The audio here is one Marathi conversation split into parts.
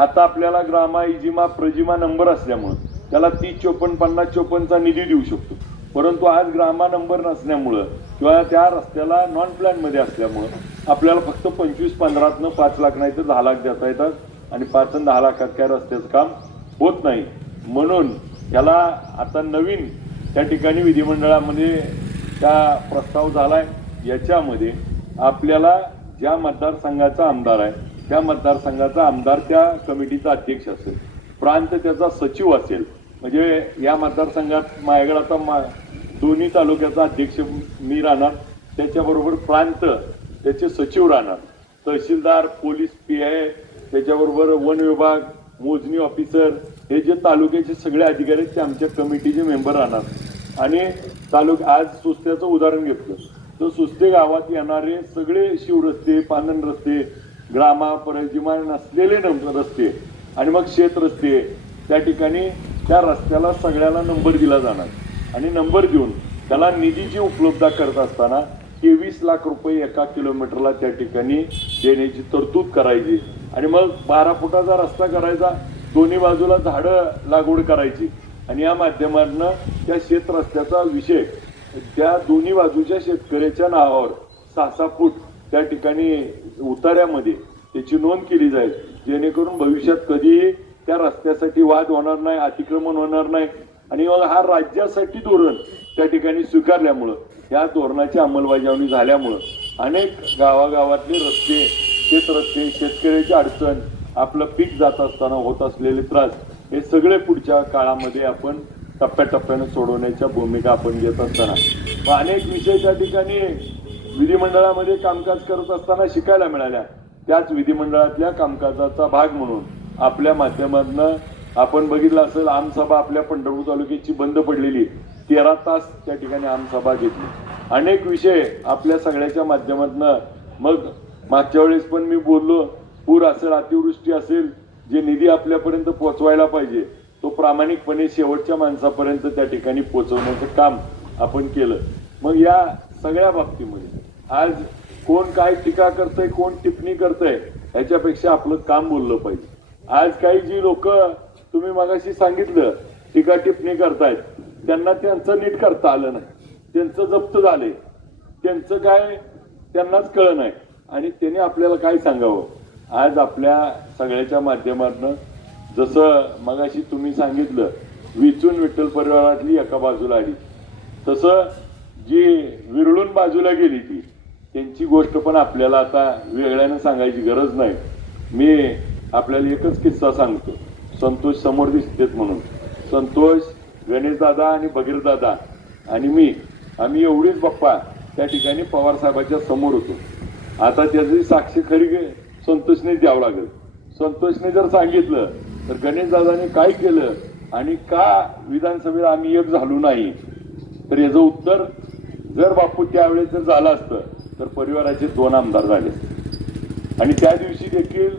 आता आपल्याला ग्रामा इजिमा प्रजिमा नंबर असल्यामुळं त्याला 30-54 50-54चा निधी देऊ शकतो. परंतु आज ग्रामा नंबर नसल्यामुळं किंवा त्या रस्त्याला नॉन प्लॅन मध्ये असल्यामुळं आपल्याला फक्त 25-15तनं 5 लाख नाही तर 10 लाख देता येतात आणि 5 आणि 10 लाखात काय रस्त्याचं काम होत नाही. म्हणून त्याला आता नवीन त्या ठिकाणी विधिमंडळामध्ये त्या प्रस्ताव झालाय. याच्यामध्ये आपल्याला ज्या मतदारसंघाचा आमदार आहे त्या मतदारसंघाचा आमदार त्या कमिटीचा अध्यक्ष असेल, प्रांत त्याचा सचिव असेल. म्हणजे या मतदारसंघात माझ्याकडे आता दोन्ही तालुक्याचा अध्यक्ष मी राहणार, त्याच्याबरोबर प्रांत त्याचे सचिव राहणार, तहसीलदार, पोलीस PI, त्याच्याबरोबर वन विभाग, मोजणी ऑफिसर, हे जे तालुक्याचे सगळे अधिकारी आहेत ते आमच्या कमिटीचे मेंबर राहणार. आणि आज सुस्त्याचं उदाहरण घेतलं तर सुस्ते गावात येणारे सगळे शिवरस्ते, पानन रस्ते, ग्रामा प्रजिमा नसलेले रस्ते आणि मग शेत रस्ते, त्या ठिकाणी त्या रस्त्याला सगळ्याला नंबर दिला जाणार आणि नंबर देऊन त्याला निधीची उपलब्धता करत असताना 23 लाख रुपये एका किलोमीटरला त्या ठिकाणी देण्याची तरतूद करायची. आणि मग 12 फुटाचा रस्ता करायचा, दोन्ही बाजूला झाडं लागवड करायची आणि या माध्यमातून त्या शेत रस्त्याचा विषय त्या दोन्ही बाजूच्या शेतकऱ्याच्या नावावर 6-6 फूट त्या ठिकाणी उतार्यामध्ये त्याची नोंद केली जाईल, जेणेकरून भविष्यात कधीही त्या रस्त्यासाठी वाद होणार नाही, अतिक्रमण होणार नाही. आणि मग हा राज्यासाठी धोरण त्या ठिकाणी स्वीकारल्यामुळं, या धोरणाची अंमलबजावणी झाल्यामुळं अनेक गावागावातले रस्ते, शेत रस्ते, शेतकऱ्याची अडचण, आपलं पीक जात असताना होत असलेले त्रास, हे सगळे पुढच्या काळामध्ये आपण टप्प्याटप्प्याने सोडवण्याच्या भूमिका आपण घेत असताना अनेक विषय त्या ठिकाणी विधिमंडळामध्ये कामकाज करत असताना शिकायला मिळाल्या. त्याच विधिमंडळातल्या कामकाजाचा भाग म्हणून आपल्या माध्यमातून आपण बघितलं असेल, आमसभा आपल्या पंढरपूर तालुक्याची बंद पडलेली 13 तास त्या ठिकाणी आमसभा घेतली. अनेक विषय आपल्या सगळ्याच्या माध्यमातून, मग मागच्या वेळेस पण मी बोललो, पूर असेल, अतिवृष्टी असेल, जे निधी आपल्यापर्यंत पोहोचवायला पाहिजे तो प्रामाणिकपणे शेवटच्या माणसापर्यंत त्या ठिकाणी पोहोचवण्याचं काम आपण केलं. मग या सगळ्या बाबतीमध्ये आज कोण काय टीका करतंय, कोण टिप्पणी करतंय, ह्याच्यापेक्षा आपलं काम बोललं पाहिजे. आज काही जी लोक तुम्ही मगाशी सांगितलं टीका टिप्पणी करतायत, त्यांना त्यांचं नीट करता आलं नाही, त्यांचं जप्त झाले, त्यांचं काय त्यांनाच कळलं नाही आणि त्याने आपल्याला काय सांगावं. आज आपल्या सगळ्याच्या माध्यमातून जसं मगाशी तुम्ही सांगितलं विचून विठ्ठल परिवारातली एका बाजूला आली, तसं जी विरळून बाजूला गेली ती त्यांची गोष्ट पण आपल्याला आता वेगळ्यानं सांगायची गरज नाही. मी आपल्याला एकच किस्सा सांगतो. संतोष समोर दिसतेत म्हणून, संतोष, गणेश दादा आणि भगीर दादा आणि आम्ही एवढीच बाप्पा त्या ठिकाणी पवार साहेबांच्या समोर होतो. आता त्याची साक्ष खरी संतोषने द्यावं लागेल. संतोषने जर सांगितलं तर गणेश दादाने काय केलं आणि का विधानसभेला आम्ही एक झालो नाही, तर याचं उत्तर जर बापू त्यावेळेस जर झालं असतं तर परिवाराचे 2 आमदार झाले. आणि त्या दिवशी देखील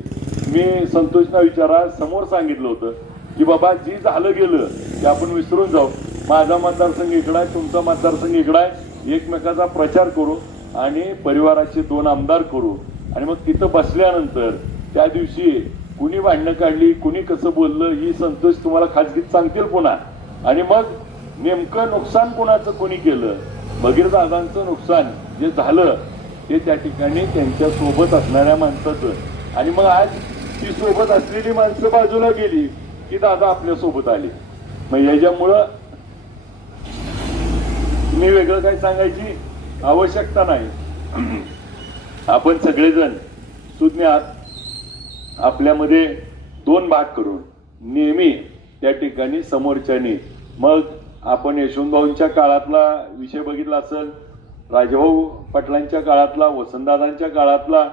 मी संतोषना विचारा समोर सांगितलं होतं की बाबा जी झालं गेलं ते आपण विसरून जाऊ, माझा मतदारसंघ इकडा आहे, तुमचा मतदारसंघ इकडा आहे, एकमेकाचा प्रचार करू आणि परिवाराचे 2 आमदार करू. आणि मग तिथं बसल्यानंतर त्या दिवशी कुणी भांडणं काढली, कुणी कसं बोललं, ही संतोष तुम्हाला खाजगीत सांगतील पुन्हा. आणि मग नेमकं नुकसान कोणाचं कोणी केलं, भगीर दादांचं नुकसान जे झालं ते त्या ठिकाणी त्यांच्या सोबत असणाऱ्या माणसाचं. आणि मग आज ती सोबत असलेली माणसं बाजूला गेली की दादा आपल्या सोबत आले. मग याच्यामुळं मी वेगळं काही सांगायची आवश्यकता नाही. आपण सगळेजण सुज्ञ आहात. आपल्यामध्ये 2 भाग करून नेहमी त्या ठिकाणी समोरच्यानी, मग आपण यशवंतभाऊंच्या काळातला विषय बघितला असेल, राजभाऊ पाटलांच्या काळातला, वसंतदादांच्या काळातला,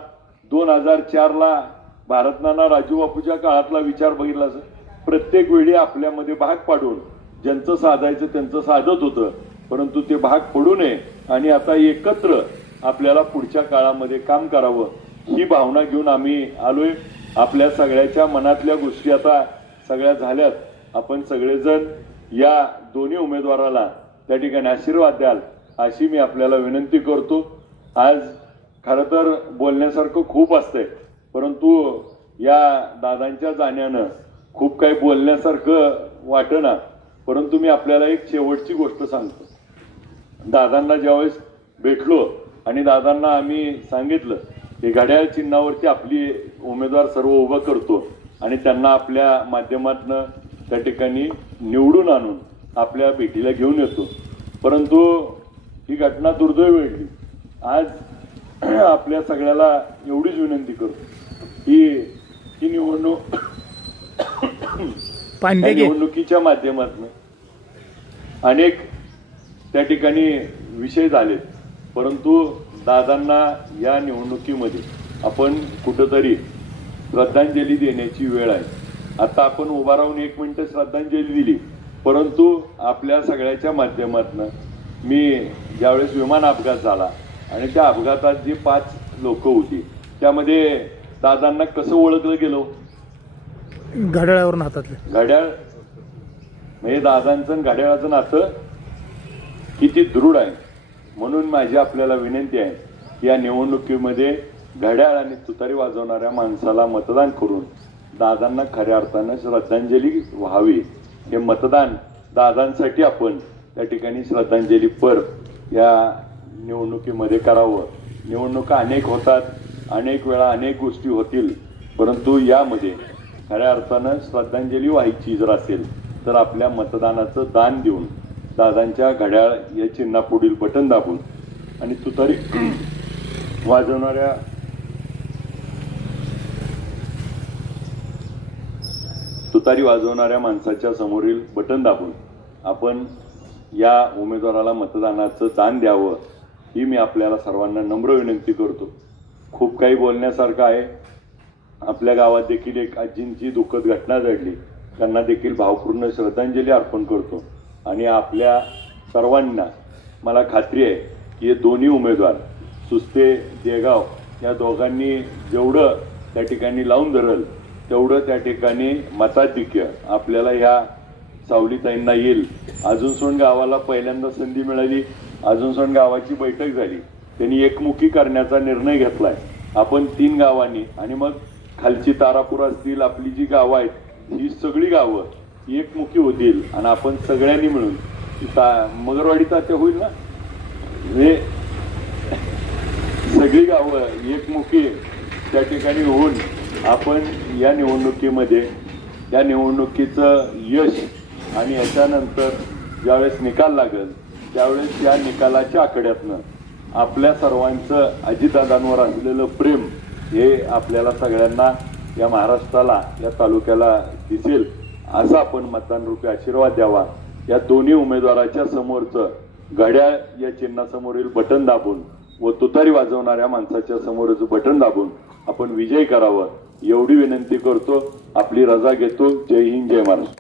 2004ला भारतनाना राजू बापूच्या काळातला विचार बघितला असेल. प्रत्येक वेळी आपल्यामध्ये भाग पाडून ज्यांचं साधायचं त्यांचं साधत होतं, परंतु ते भाग पडू नये आणि आता एकत्र आपल्याला पुढच्या काळामध्ये काम करावं ही भावना घेऊन आम्ही आलोय. आपल्या सगळ्याच्या मनातल्या गोष्टी आता सगळ्या झाल्यात. आपण सगळेजण या दोन्ही उमेदवाराला त्या ठिकाणी आशीर्वाद द्याल अशी मी आपल्याला विनंती करतो. आज खरं तर बोलण्यासारखं खूप असतंय, परंतु या दादांच्या जाण्यानं खूप काही बोलण्यासारखं वाटेना, परंतु मी आपल्याला एक शेवटची गोष्ट सांगतो. दादांना ज्यावेळेस भेटलो आणि दादांना आम्ही सांगितलं की घड्याळ चिन्हावरती आपली उमेदवार सर्व उभं करतो आणि त्यांना आपल्या माध्यमातून त्या ठिकाणी निवडून आणून आपल्या भेटीला घेऊन येतो, परंतु ही घटना दुर्दैवी घडली. आज आपल्या सगळ्याला एवढीच विनंती करतो ही निवडणूक निवडणुकीच्या माध्यमातून अनेक त्या ठिकाणी विषय झाले, परंतु दादांना या निवडणुकीमध्ये आपण कुठंतरी श्रद्धांजली देण्याची वेळ आहे. आता आपण उभा राहून 1 मिनिट श्रद्धांजली दिली, परंतु आपल्या सगळ्याच्या माध्यमातून मी ज्यावेळेस विमान अपघात झाला आणि त्या अपघातात जी 5 लोक होती त्यामध्ये दादांना कसं ओळखलं गेलो? घड्याळावरून हातातले घड्याळ म्हणजे दादांचं आणि घड्याळाचं नातं किती दृढ आहे. म्हणून माझी आपल्याला विनंती आहे की या निवडणुकीमध्ये घड्याळ आणि तुतारी वाजवणाऱ्या माणसाला मतदान करून दादांना खऱ्या अर्थानं श्रद्धांजली व्हावी. हे मतदान दादांसाठी आपण त्या ठिकाणी श्रद्धांजलीपर या निवडणुकीमध्ये करावं. निवडणुका अनेक होतात, अनेक वेळा अनेक गोष्टी होतील, परंतु यामध्ये खऱ्या अर्थानं श्रद्धांजली व्हायची जर असेल तर आपल्या मतदानाचं दान देऊन दादांच्या घड्याळ या चिन्हापुढील बटन दाबून आणि तुतारी वाजवणाऱ्या माणसाच्या समोरील बटन दाबून आपण या उमेदवाराला मतदानाचं दान द्यावं ही मी आपल्याला सर्वांना नम्र विनंती करतो. खूप काही बोलण्यासारखं आहे. आपल्या गावात देखील एक आजींची दुःखद घटना घडली, त्यांना देखील भावपूर्ण श्रद्धांजली अर्पण करतो. आणि आपल्या सर्वांना मला खात्री आहे की हे दोन्ही उमेदवार सुस्ते देगाव या दोघांनी जेवढं त्या ठिकाणी लावून धरल तेवढं त्या ठिकाणी मताधिक्य आपल्याला ह्या सावलीताईंना येईल. अजूनसोंड गावाला पहिल्यांदा संधी मिळाली, अजूनसोंड गावाची बैठक झाली, त्यांनी एकमुखी करण्याचा निर्णय घेतलाय. आपण 3 गावांनी आणि मग खालची तारापूर असतील, आपली जी गावं आहेत ही सगळी गावं एकमुखी होतील आणि आपण सगळ्यांनी मिळून मगरवाडी तात्या होईल ना, हे सगळी गावं एकमुखी त्या ठिकाणी होऊन आपण या निवडणुकीमध्ये त्या निवडणुकीचं यश आणि याच्यानंतर ज्यावेळेस निकाल लागेल त्यावेळेस या निकालाच्या आकड्यातनं आपल्या सर्वांचं अजितदादांवर असलेलं प्रेम हे आपल्याला सगळ्यांना या महाराष्ट्राला या तालुक्याला दिसेल. असा आपण मतदान रूपी आशीर्वाद द्यावा. या दोन्ही उमेदवाराच्या समोरचं घड्याळ या चिन्हासमोरील बटन दाबून व तुतारी वाजवणाऱ्या माणसाच्या समोरचं बटन दाबून आपण विजय करावं एवढी विनंती करतो. आपली रजा घेतो. जय हिंद, जय महाराष्ट्र.